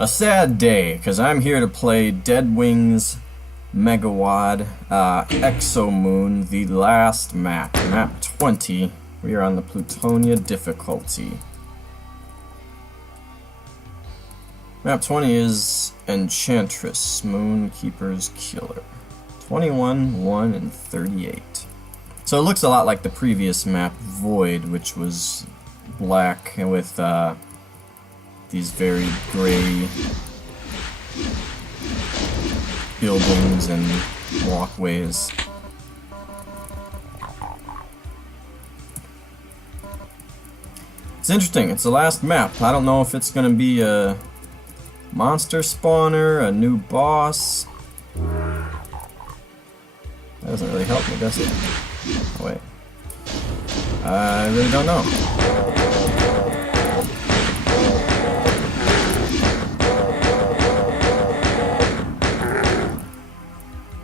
A sad day, because I'm here to play Deadwing's Megawad Exomoon, the last map. Map 20. We are on the Plutonia difficulty. Map 20 is Enchantress, Moonkeeper's Killer. 21, 1, and 38. So it looks a lot like the previous map, Void, which was black with these very gray buildings and walkways. It's interesting, it's the last map. I don't know if it's gonna be a monster spawner, a new boss. That doesn't really help me, does it? Oh, wait. I really don't know.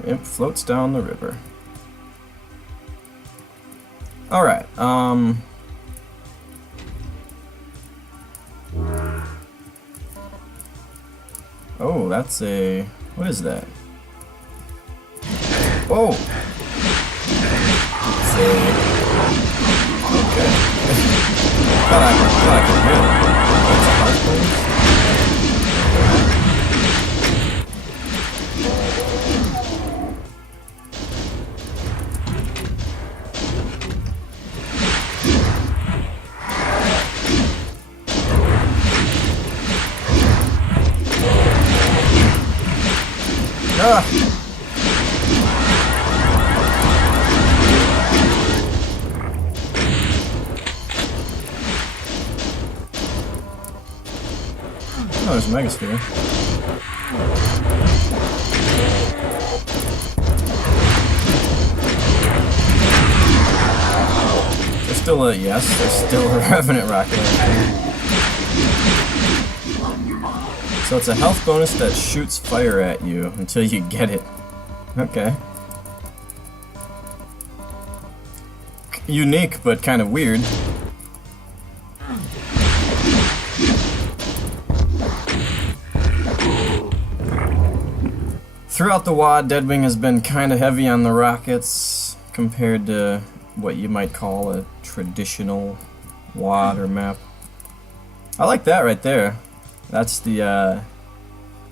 Imp floats down the river. Alright, oh, that's a... what is that? Oh! It's a... okay. thought I could hear it. That's a heart place? Ah! Oh, there's a Megasphere. There's still a... yes, there's still a Revenant rocket. So it's a health bonus that shoots fire at you until you get it. Okay. Unique, but kind of weird. Throughout the WAD, Deadwing has been kind of heavy on the rockets compared to what you might call a traditional WAD or map. I like that right there. That's the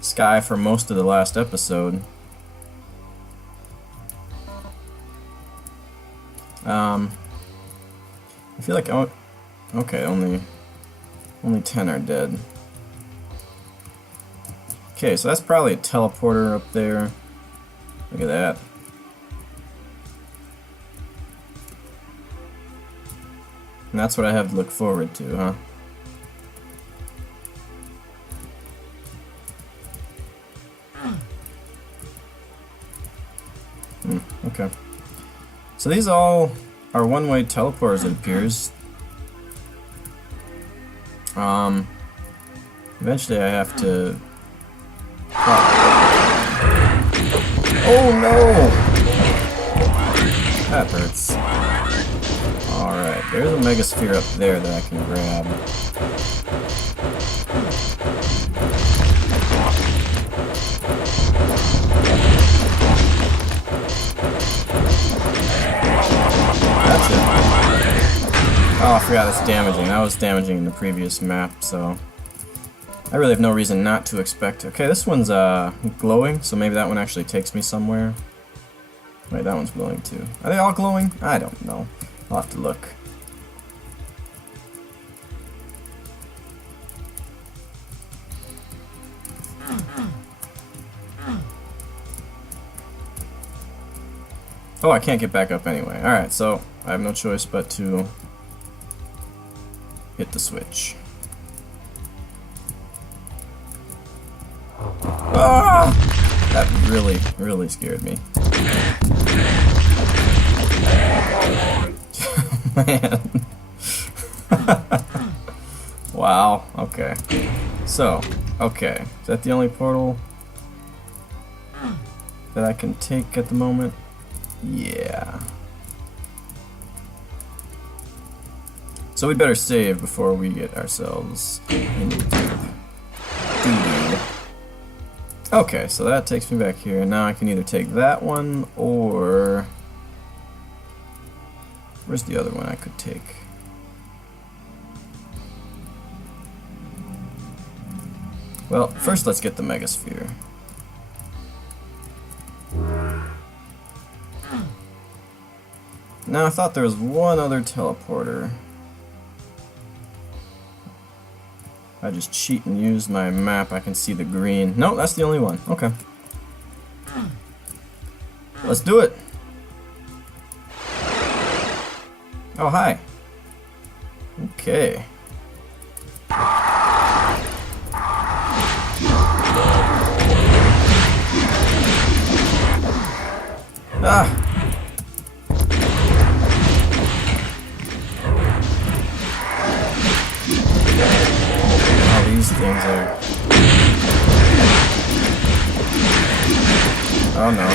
sky for most of the last episode. I feel like okay, only 10 are dead. Okay, so that's probably a teleporter up there. Look at that. And that's what I have to look forward to, huh? Okay. So these all are one-way teleporters, it appears. Eventually I have to... oh no! That hurts. Alright, there's a Megasphere up there that I can grab. That's it. Oh, I forgot it's damaging. That was damaging in the previous map, so... I really have no reason not to expect... okay, this one's glowing, so maybe that one actually takes me somewhere. Wait, that one's glowing too. Are they all glowing? I don't know. I'll have to look. Oh, I can't get back up anyway. Alright, so I have no choice but to hit the switch. Ah! That really, really scared me. Man. Wow, okay. So, okay. Is that the only portal that I can take at the moment? Yeah. So we better save before we get ourselves into deep doo-doo. Okay, so that takes me back here. Now I can either take that one or... Where's the other one I could take? Well, first let's get the Megasphere. Now I thought there was one other teleporter. I just cheat and use my map, I can see the green. No, that's the only one. Okay. Let's do it. Oh, hi. Okay. Ah! Oh, these things are... Oh no.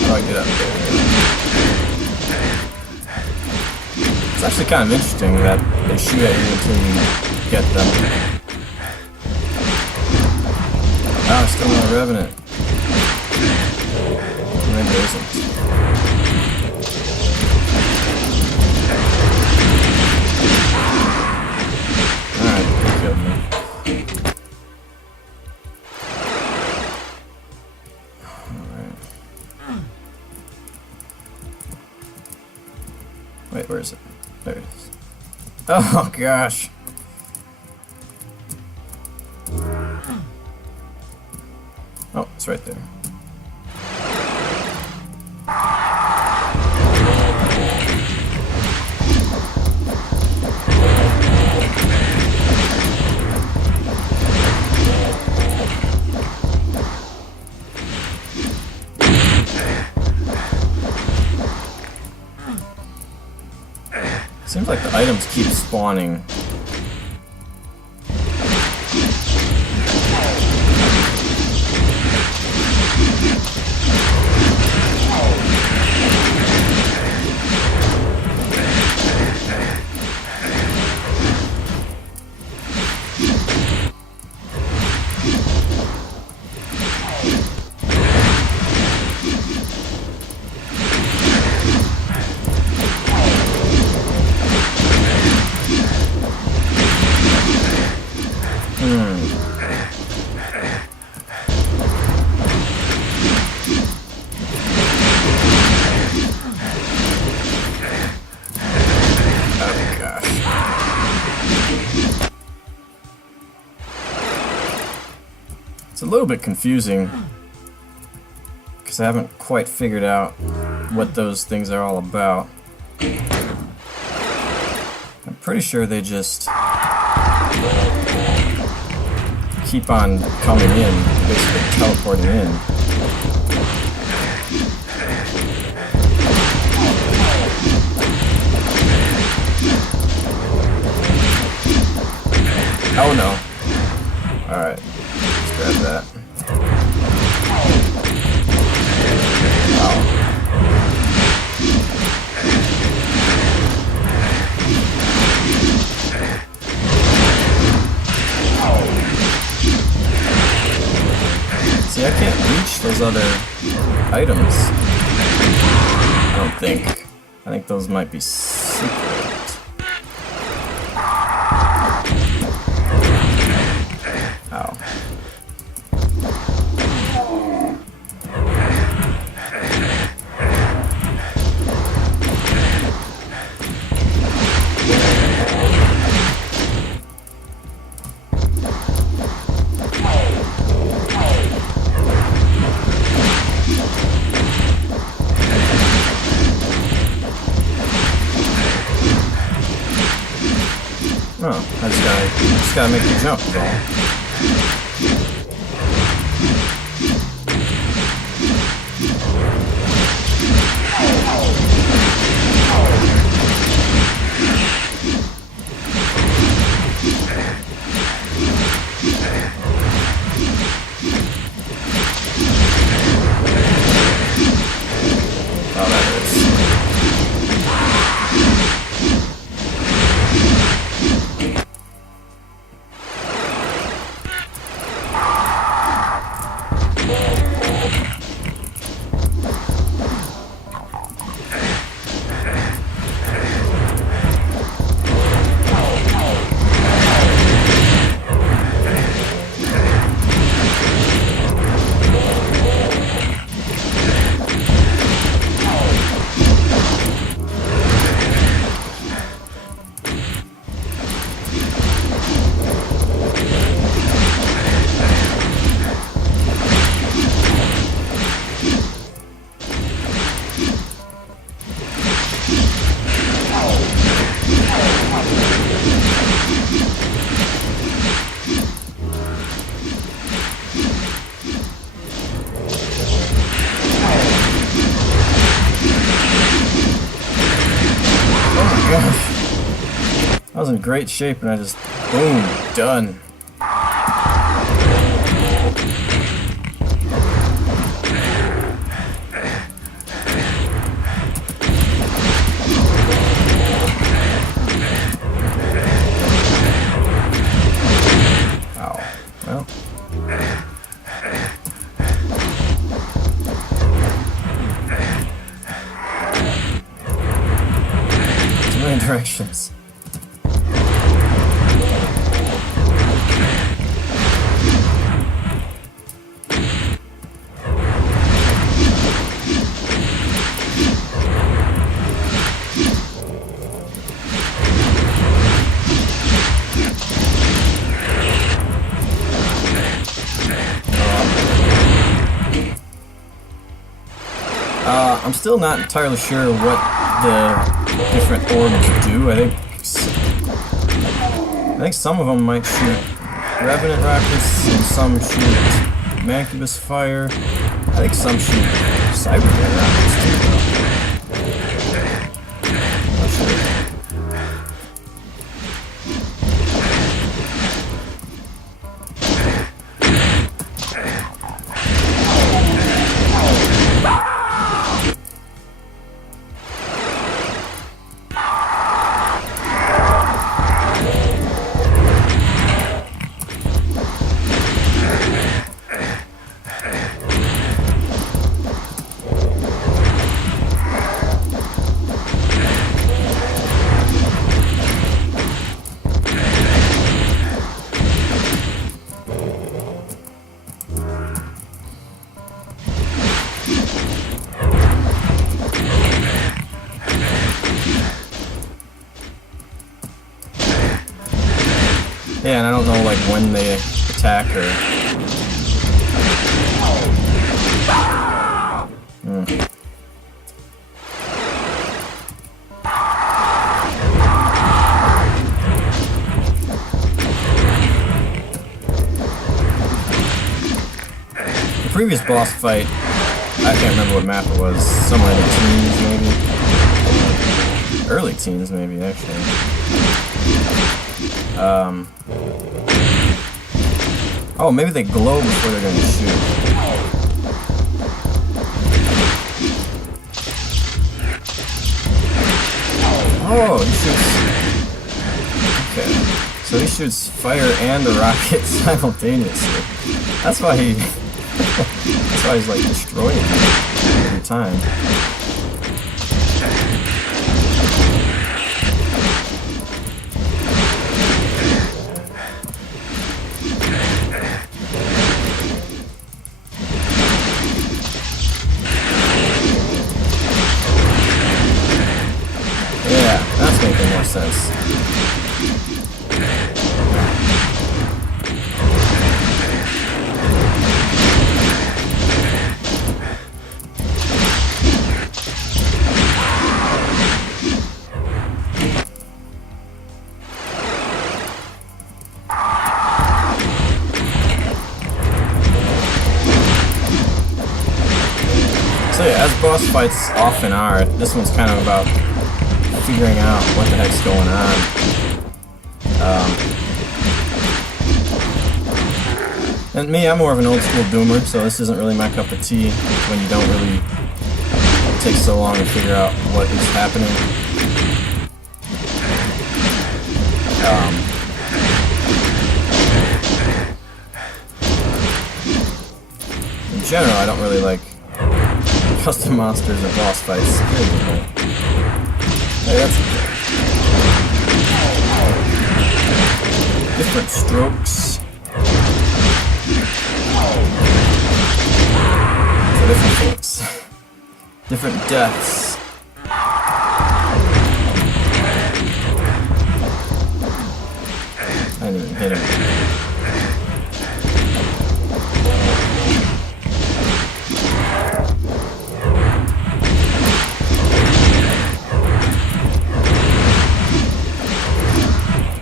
How do I get up there? It's actually kind of interesting that they shoot at you until you get them. Ah, still not a Revenant. Maybe there isn't. Alright, he killed me. Alright. Wait, where is it? There it is. Oh gosh. Oh, it's right there. Seems like the items keep spawning. It's a little bit confusing because I haven't quite figured out what those things are all about. I'm pretty sure they just keep on coming in, basically teleporting in. Oh no. Alright. Grab that. Wow. See, I can't reach those other items. I don't think. I think those might be secret. Ow. Oh, I just gotta make the jump, though. was in great shape and I just, boom, done. Ow. Well. Too many directions. I'm still not entirely sure what the different orbs do. I think some of them might shoot Revenant rockets, and some shoot Mancubus fire. I think some shoot Cyberman rockets too. Not sure. Yeah, and I don't know like when they attack or. The previous boss fight, I can't remember what map it was. Somewhere in the teens, maybe. Early teens, maybe actually. Oh, maybe they glow before they're gonna shoot. Oh, he shoots. Okay, so he shoots fire and a rocket simultaneously. That's why he. That's why he's like destroying them every time. Sense. So yeah, as boss fights often are, this one's kind of about figuring out what the heck's going on. And me, I'm more of an old school doomer, so this isn't really my cup of tea when you don't really, it takes so long to figure out what is happening. In general, I don't really like custom monsters or boss fights. Hey, that's different strokes for different folks. Different deaths. I didn't even hit him.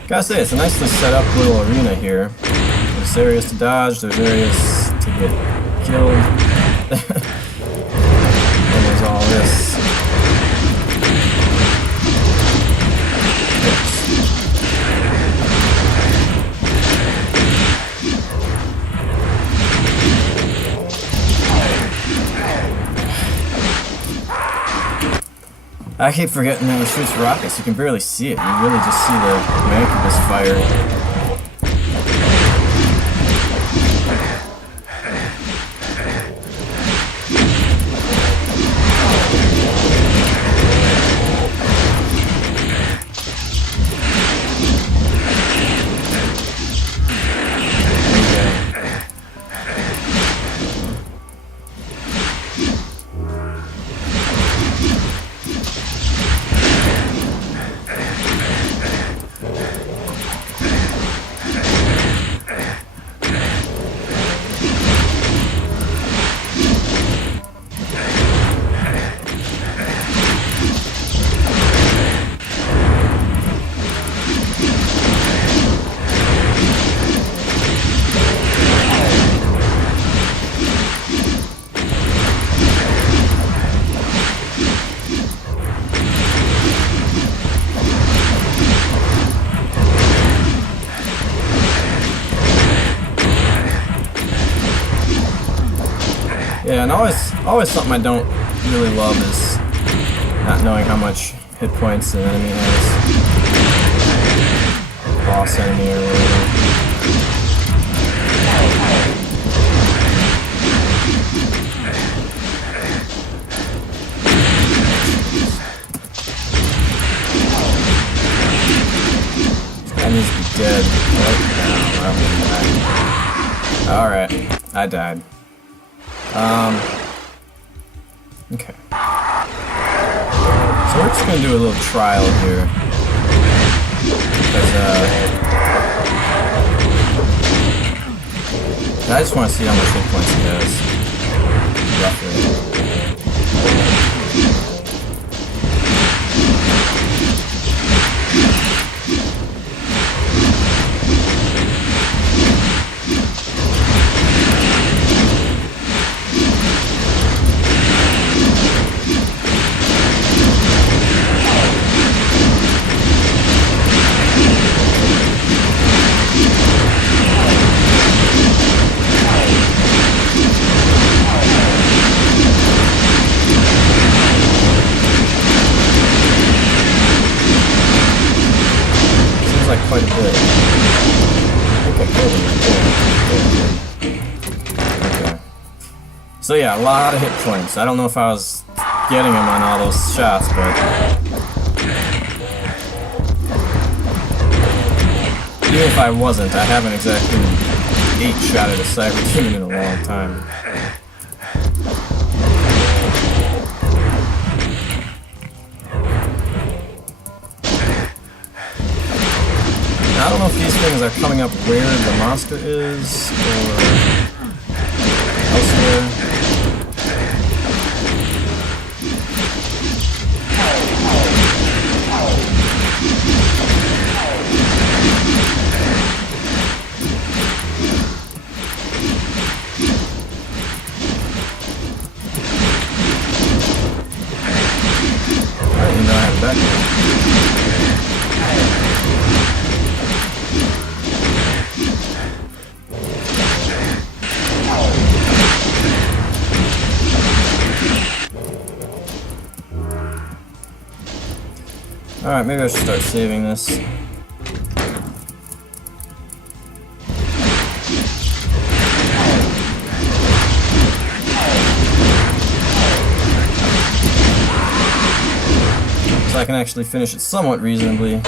Gotta say, it's a nicely set up little arena here. There's areas to dodge, there's areas to get killed. And there's all this. Oops. I keep forgetting that he shoots rockets. You can barely see it. You really just see the Moonkeeper's fire. Yeah, and always something I don't really love is not knowing how much hit points an enemy has. Boss enemy or whatever. This guy needs to be dead right now. Alright, I died. Okay. So we're just gonna do a little trial here. Because, I just want to see how much hit points he has. Roughly. Quite a bit. I think I killed him right there. Okay. So yeah, a lot of hit points. I don't know if I was getting him on all those shots, but even if I wasn't, I haven't exactly 8-shot at a cyber demon in a long time. I don't know if these things are coming up where the monster is, or elsewhere. I didn't even know I had that. Alright, maybe I should start saving this. So I can actually finish it somewhat reasonably.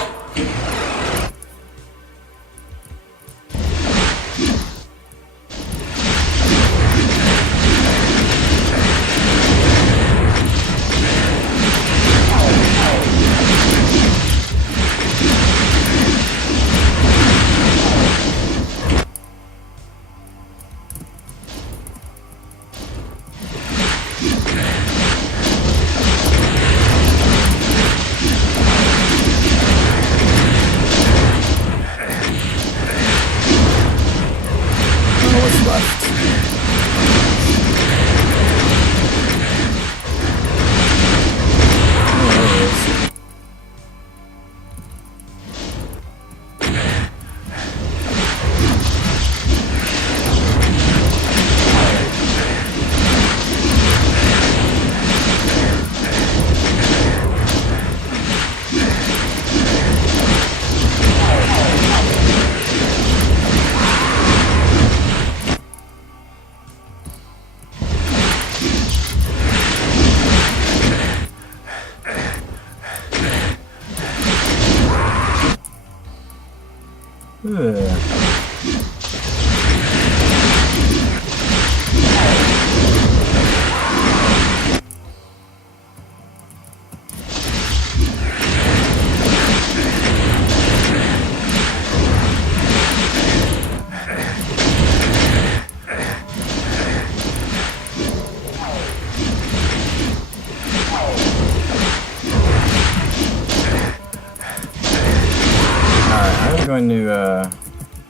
I'm going to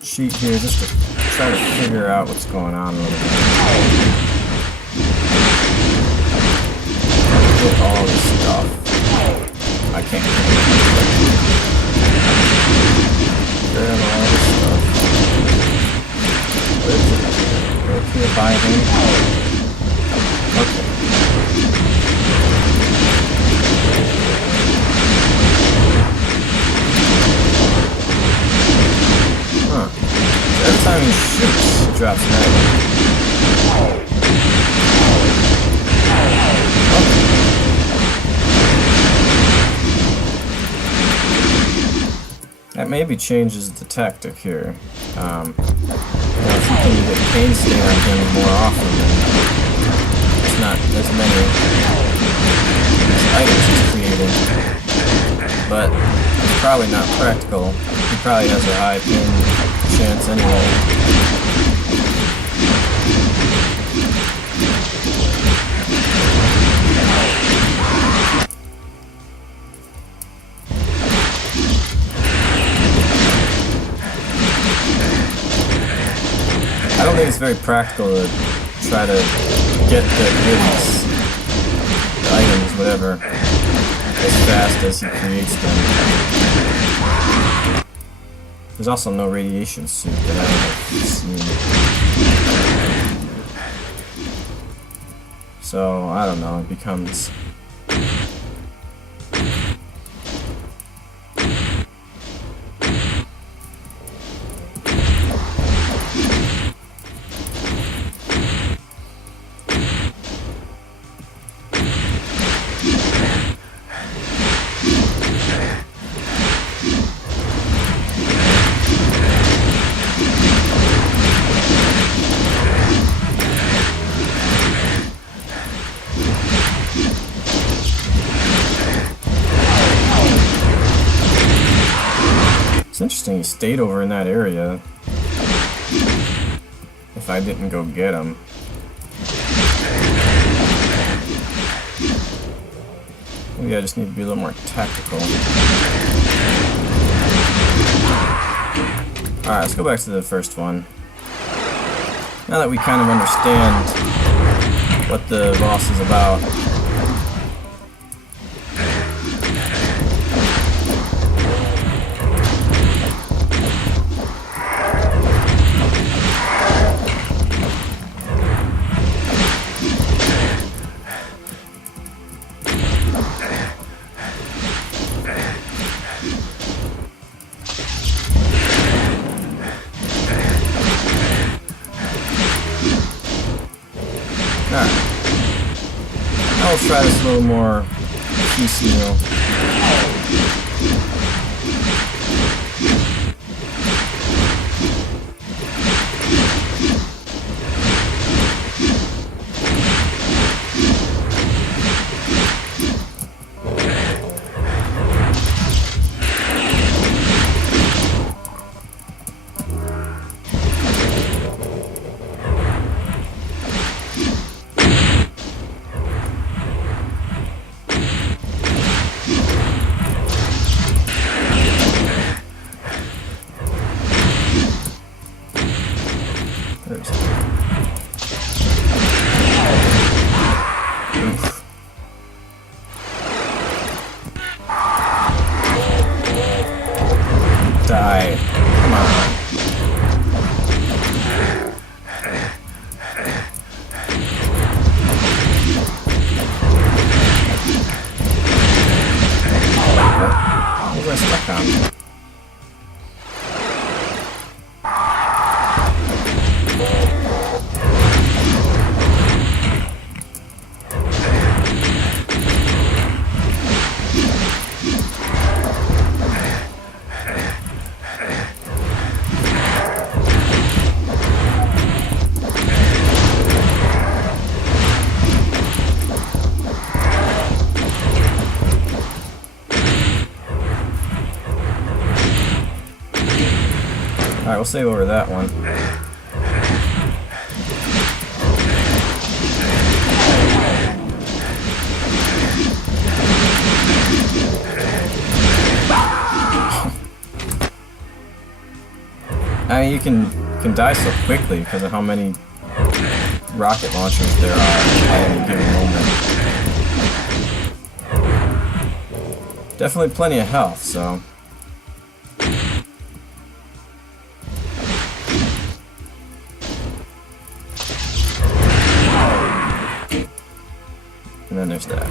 cheat here just to try to figure out what's going on a little bit. Get all this stuff. I can't grab all this stuff. What is it? Go to the buy thing. Okay. Every time he shoots, he drops an egg. That maybe changes the tactic here. Now if you can get pain stain on him more often, then it's not as many items he's creating. But it's probably not practical. He probably has a high pain chance anyway. I don't think it's very practical to try to get the goodies, the items, whatever, as fast as he creates them. There's also no radiation suit that I have seen. So, I don't know, it becomes... It's interesting he stayed over in that area if I didn't go get him. Maybe I just need to be a little more tactical. Alright, let's go back to the first one. Now that we kind of understand what the boss is about. I'll try this a little more piecemeal. Die. Come on. What was I stuck on? we'll save over that one. I mean, you can die so quickly because of how many rocket launchers there are at any given moment. Definitely plenty of health, so. And then there's that.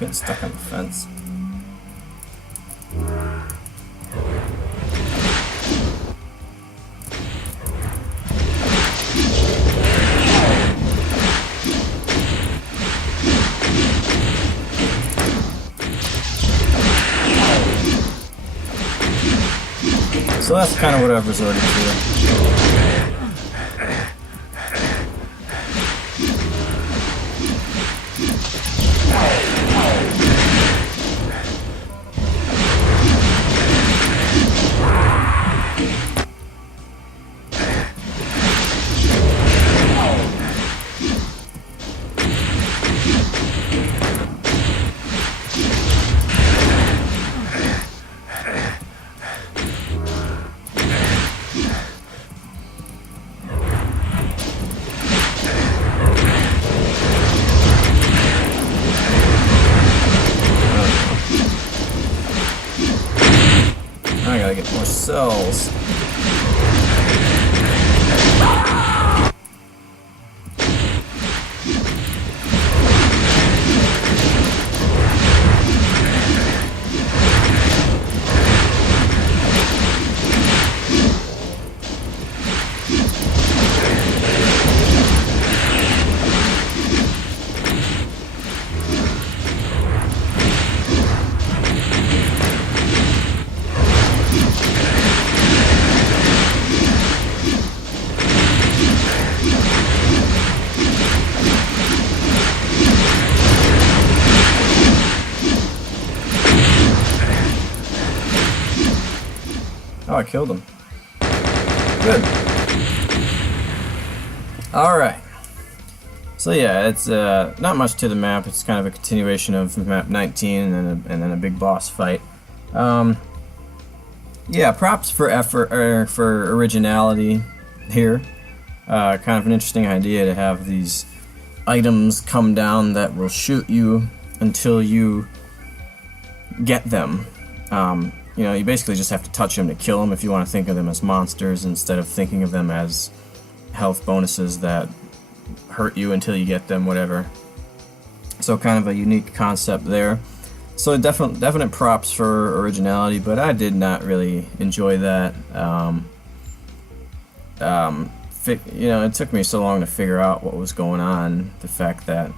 Getting stuck on the fence. So that's kind of what I've resorted to. I gotta get more cells. Oh, I killed him. Good. Alright. So yeah, it's not much to the map. It's kind of a continuation of map 19 and then a big boss fight. Yeah, props for effort, or for originality here. Kind of an interesting idea to have these items come down that will shoot you until you get them. You know, you basically just have to touch them to kill them if you want to think of them as monsters instead of thinking of them as health bonuses that hurt you until you get them, whatever. So kind of a unique concept there. So definite props for originality, but I did not really enjoy that. You know, it took me so long to figure out what was going on. The fact that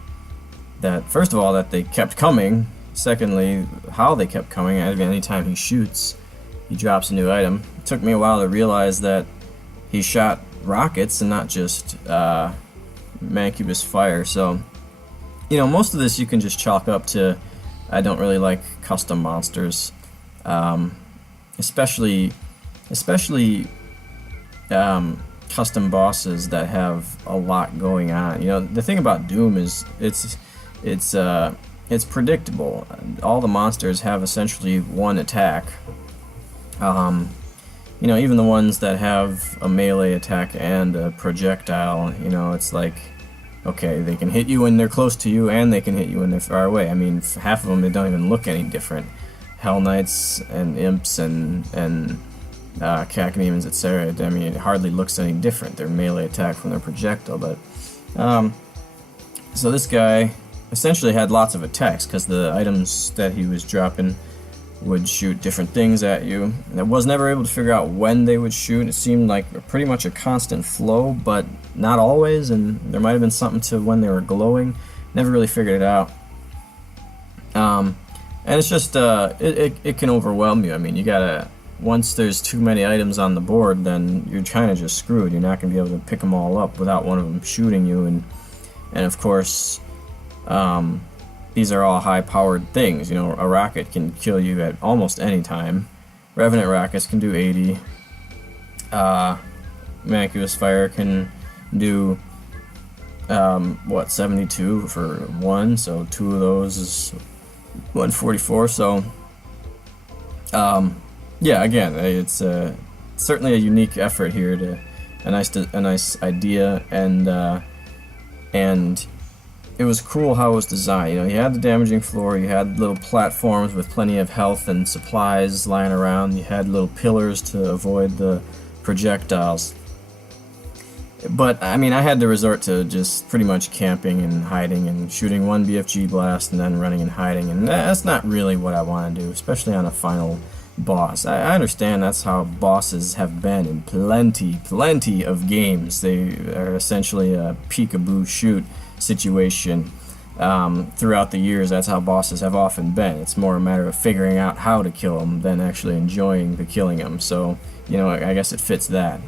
first of all, that they kept coming. Secondly, how they kept coming. Anytime he shoots, he drops a new item. It took me a while to realize that he shot rockets and not just Moonkeeper's fire. So, you know, most of this you can just chalk up to I don't really like custom monsters, especially custom bosses that have a lot going on. You know, the thing about Doom is it's predictable. All the monsters have essentially one attack. You know, even the ones that have a melee attack and a projectile, you know, it's like, okay, they can hit you when they're close to you and they can hit you when they're far away. I mean, half of them, they don't even look any different. Hell Knights and Imps and Cacodemons, etc. I mean, it hardly looks any different. Their melee attack from their projectile, but so this guy essentially had lots of attacks because the items that he was dropping would shoot different things at you. And I was never able to figure out when they would shoot. It seemed like pretty much a constant flow, but not always, and there might have been something to when they were glowing. Never really figured it out. And it's just, it can overwhelm you. I mean, you gotta, once there's too many items on the board, then you're kind of just screwed. You're not going to be able to pick them all up without one of them shooting you, and of course, these are all high-powered things. You know, a rocket can kill you at almost any time. Revenant rockets can do 80. Macuous fire can do, 72 for one, so 2 of those is 144, so, yeah, again, it's certainly a unique effort here, to a nice idea, and it was cool how it was designed. You know, you had the damaging floor, you had little platforms with plenty of health and supplies lying around, you had little pillars to avoid the projectiles. But, I mean, I had to resort to just pretty much camping and hiding and shooting one BFG blast and then running and hiding, and that's not really what I want to do, especially on a final boss. I understand that's how bosses have been in plenty of games. They are essentially a peekaboo shoot situation. Throughout the years, that's how bosses have often been. It's more a matter of figuring out how to kill them than actually enjoying the killing them. So, you know, I guess it fits that.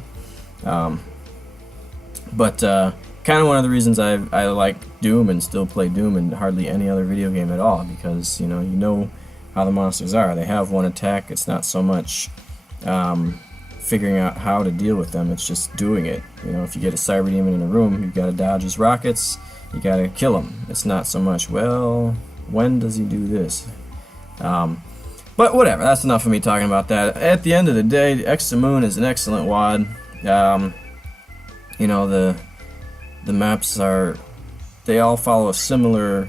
But kind of one of the reasons I like Doom and still play Doom and hardly any other video game at all, because you know how the monsters are. They have one attack. It's not so much figuring out how to deal with them, it's just doing it. You know, if you get a cyber demon in a room, you've got to dodge his rockets, you got to kill him. It's not so much, well, when does he do this? But whatever, that's enough of me talking about that. At the end of the day, the Exomoon is an excellent WAD. You know, the maps they all follow a similar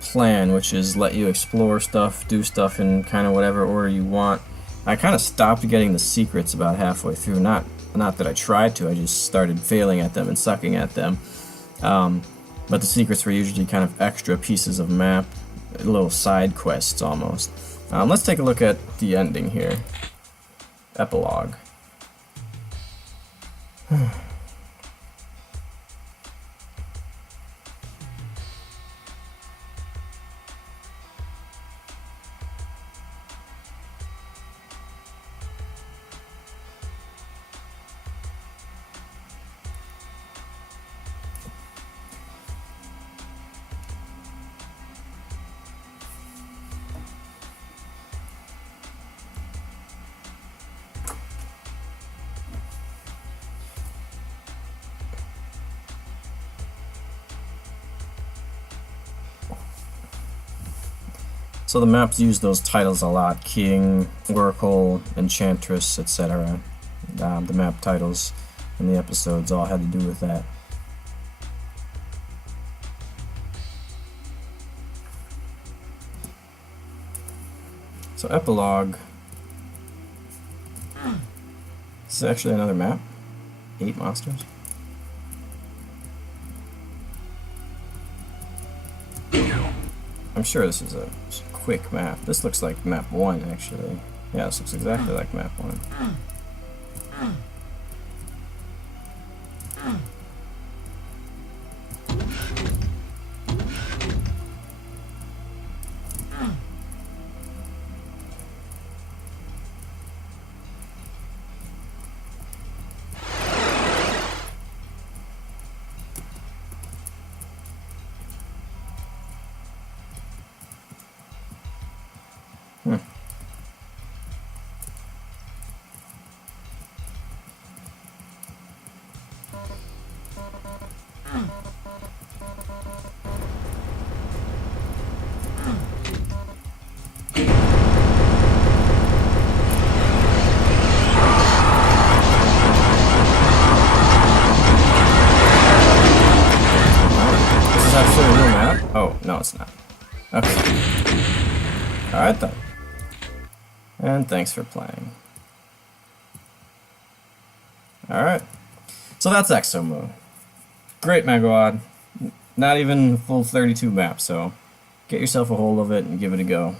plan, which is let you explore stuff, do stuff in kind of whatever order you want. I kind of stopped getting the secrets about halfway through. Not that I tried to, I just started failing at them and sucking at them. But the secrets were usually kind of extra pieces of map, little side quests almost. Let's take a look at the ending here. Epilogue. So the maps use those titles a lot: King, Oracle, Enchantress, etc. The map titles in the episodes all had to do with that. So Epilogue. This is actually another map. 8 monsters. I'm sure this is a quick map. This looks like map 1, actually. Yeah, this looks exactly like map 1. Oh, no, it's not. Okay. Alright then. And thanks for playing. Alright. So that's Exomoon. Great Megawad. Not even full 32 map, so get yourself a hold of it and give it a go.